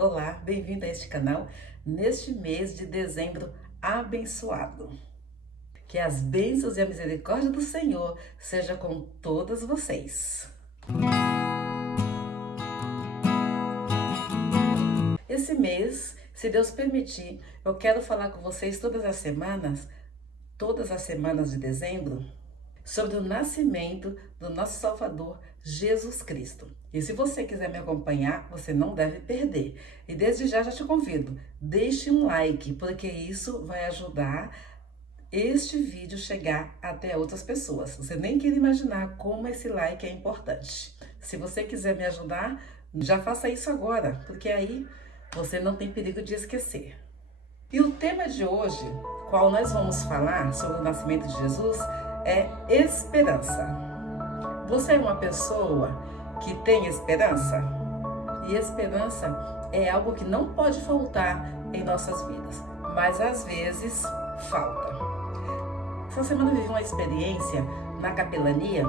Olá, bem-vindo a este canal neste mês de dezembro abençoado. Que as bênçãos e a misericórdia do Senhor seja com todas vocês. Esse mês, se Deus permitir, eu quero falar com vocês todas as semanas de dezembro, sobre o nascimento do nosso Salvador Jesus Cristo. E se você quiser me acompanhar, você não deve perder. E desde já te convido, deixe um like, porque isso vai ajudar este vídeo chegar até outras pessoas. Você nem quer imaginar como esse like é importante. Se você quiser me ajudar, já faça isso agora, porque aí você não tem perigo de esquecer. E o tema de hoje, qual nós vamos falar sobre o nascimento de Jesus, é esperança. Você é uma pessoa que tem esperança? E esperança é algo que não pode faltar em nossas vidas, mas às vezes falta. Essa semana eu vivi uma experiência na capelania,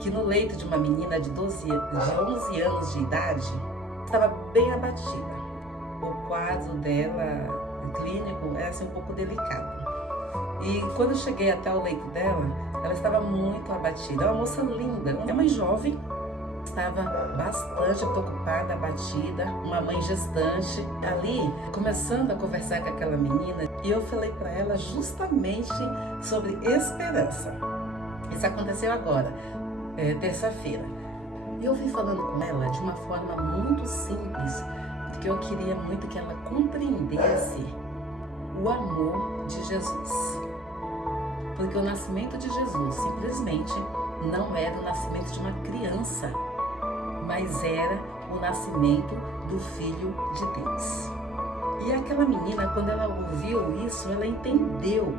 que no leito de uma menina de 11 anos de idade, estava bem abatida. O quadro dela, clínico, era assim, um pouco delicado. E quando eu cheguei até o leito dela, ela estava muito abatida. É uma moça linda, é uma jovem, estava bastante preocupada, abatida, uma mãe gestante. Ali, começando a conversar com aquela menina, e eu falei para ela justamente sobre esperança. Isso aconteceu agora, terça-feira. E eu vim falando com ela de uma forma muito simples, porque eu queria muito que ela compreendesse o amor de Jesus. Porque o nascimento de Jesus simplesmente não era o nascimento de uma criança, mas era o nascimento do Filho de Deus. E aquela menina, quando ela ouviu isso, ela entendeu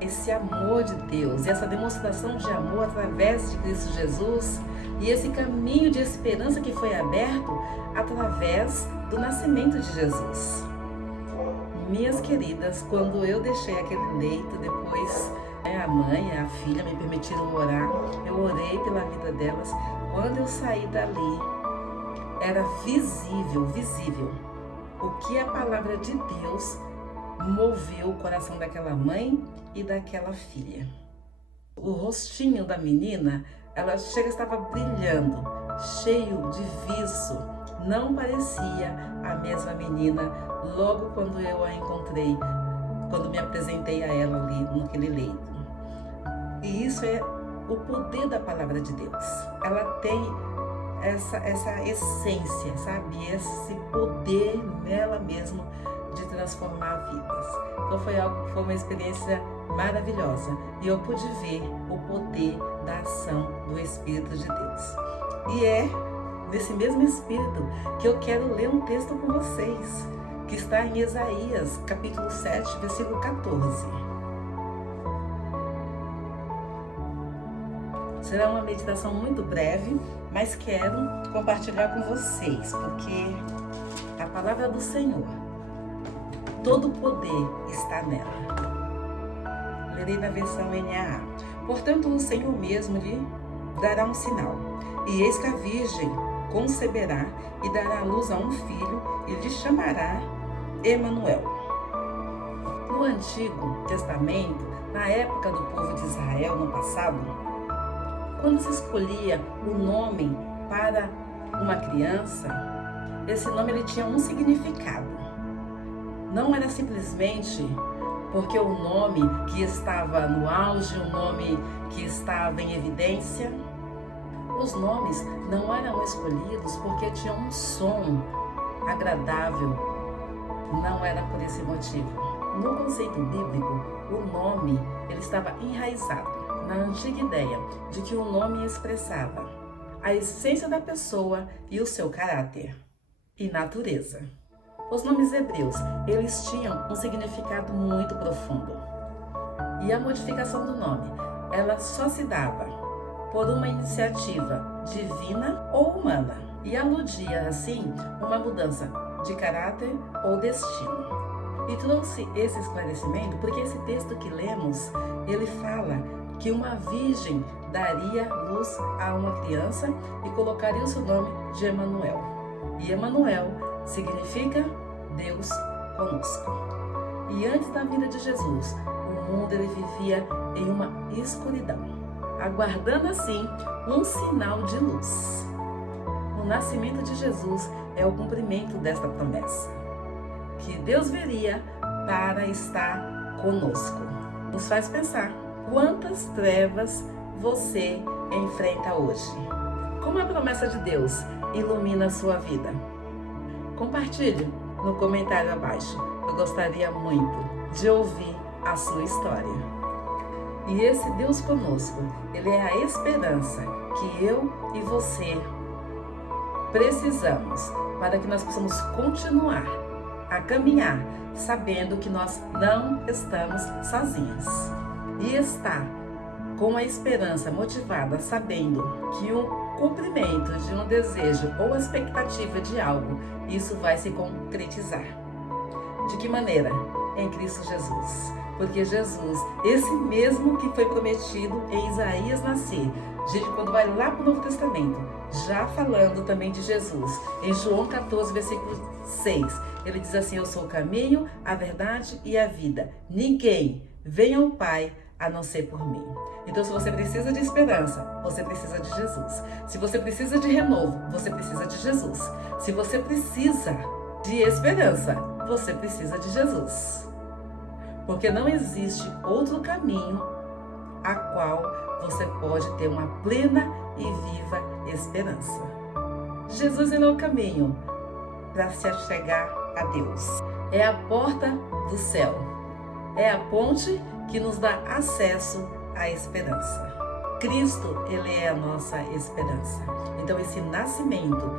esse amor de Deus, essa demonstração de amor através de Cristo Jesus e esse caminho de esperança que foi aberto através do nascimento de Jesus. Minhas queridas, quando eu deixei aquele leito, depois a mãe e a filha me permitiram orar, eu orei pela vida delas. Quando eu saí dali, era visível o que a palavra de Deus moveu o coração daquela mãe e daquela filha. O rostinho da menina, ela estava brilhando, cheio de viço. Não parecia a mesma menina logo quando eu a encontrei, quando me apresentei a ela ali naquele leito. E isso é o poder da palavra de Deus. Ela tem essa essência, sabe? Esse poder nela mesmo de transformar vidas. Então foi uma experiência maravilhosa. E eu pude ver o poder da ação do Espírito de Deus. E é desse mesmo Espírito que eu quero ler um texto com vocês, que está em Isaías, capítulo 7, versículo 14. Será uma meditação muito breve, mas quero compartilhar com vocês, porque a palavra do Senhor, todo o poder está nela. Lerei na versão NAA. Portanto, o Senhor mesmo lhe dará um sinal, e eis que a virgem conceberá e dará à luz a um filho, e lhe chamará Emanuel. No Antigo Testamento, na época do povo de Israel, no passado, quando se escolhia o nome para uma criança, esse nome ele tinha um significado. Não era simplesmente porque o nome que estava no auge, o nome que estava em evidência. Os nomes não eram escolhidos porque tinham um som agradável. Não era por esse motivo. No conceito bíblico, o nome ele estava enraizado na antiga ideia de que o nome expressava a essência da pessoa e o seu caráter e natureza. Os nomes hebreus, eles tinham um significado muito profundo. E a modificação do nome, ela só se dava por uma iniciativa divina ou humana e aludia, assim, uma mudança de caráter ou destino. E trouxe esse esclarecimento porque esse texto que lemos, ele fala que uma virgem daria luz a uma criança e colocaria o seu nome de Emanuel. E Emanuel significa Deus conosco. E antes da vinda de Jesus, o mundo ele vivia em uma escuridão, aguardando assim um sinal de luz. O nascimento de Jesus é o cumprimento desta promessa, que Deus viria para estar conosco. Nos faz pensar quantas trevas você enfrenta hoje. Como a promessa de Deus ilumina a sua vida? Compartilhe no comentário abaixo. Eu gostaria muito de ouvir a sua história. E esse Deus conosco, ele é a esperança que eu e você precisamos para que nós possamos continuar a caminhar, sabendo que nós não estamos sozinhos. E estar com a esperança motivada, sabendo que o cumprimento de um desejo ou a expectativa de algo, isso vai se concretizar. De que maneira? Em Cristo Jesus. Porque Jesus, esse mesmo que foi prometido em Isaías nascer, gente, quando vai lá para o Novo Testamento, já falando também de Jesus, em João 14, versículo 6, ele diz assim: eu sou o caminho, a verdade e a vida. Ninguém vem ao Pai a não ser por mim. Então, se você precisa de esperança, você precisa de Jesus. Se você precisa de renovo, você precisa de Jesus. Se você precisa de esperança, você precisa de Jesus. Porque não existe outro caminho a qual você pode ter uma plena e viva esperança. Jesus é o caminho para se chegar a Deus. É a porta do céu. É a ponte que nos dá acesso à esperança. Cristo, ele é a nossa esperança. Então, esse nascimento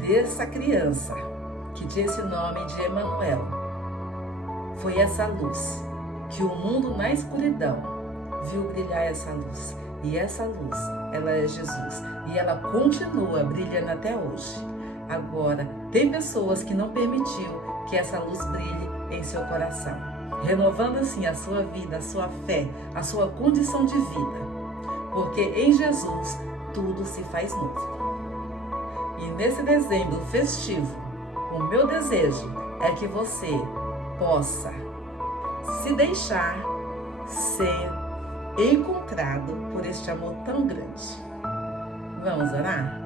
dessa criança, que tinha esse nome de Emanuel, foi essa luz que o mundo na escuridão viu brilhar essa luz. E essa luz, ela é Jesus. E ela continua brilhando até hoje. Agora, tem pessoas que não permitiu que essa luz brilhe em seu coração, renovando assim a sua vida, a sua fé, a sua condição de vida. Porque em Jesus tudo se faz novo. E nesse dezembro festivo, o meu desejo é que você possa se deixar ser encontrado por este amor tão grande. Vamos orar?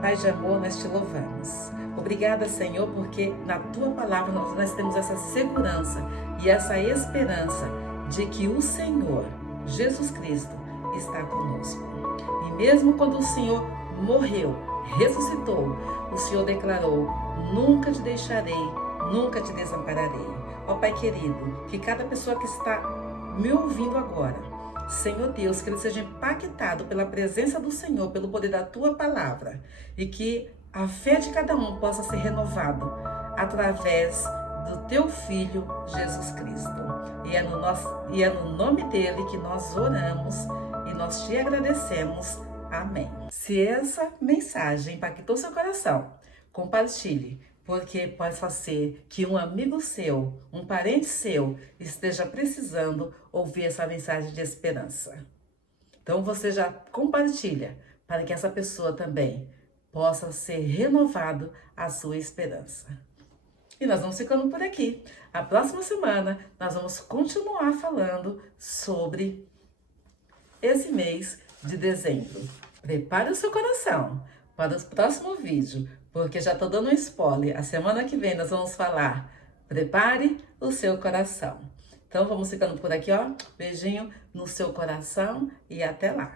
Pai de amor, nós te louvamos. Obrigada, Senhor, porque na Tua palavra nós temos essa segurança e essa esperança de que o Senhor, Jesus Cristo, está conosco. E mesmo quando o Senhor morreu, ressuscitou, o Senhor declarou: nunca te deixarei, nunca te desampararei. Ó Pai querido, que cada pessoa que está me ouvindo agora, Senhor Deus, que ele seja impactado pela presença do Senhor, pelo poder da Tua palavra, e que a fé de cada um possa ser renovado através do Teu Filho, Jesus Cristo. E é no nome dele que nós oramos e nós te agradecemos. Amém. Se essa mensagem impactou seu coração, compartilhe, porque pode ser que um amigo seu, um parente seu, esteja precisando ouvir essa mensagem de esperança. Então você já compartilha para que essa pessoa também possa ser renovado a sua esperança. E nós vamos ficando por aqui. A próxima semana nós vamos continuar falando sobre esse mês de dezembro. Prepare o seu coração para o próximo vídeo, porque já estou dando um spoiler. A semana que vem nós vamos falar: prepare o seu coração. Então vamos ficando por aqui, ó. Beijinho no seu coração e até lá.